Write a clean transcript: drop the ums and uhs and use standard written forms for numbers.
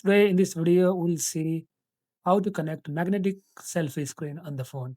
Today in this video, we'll see how to connect magnetic selfie screen on the phone.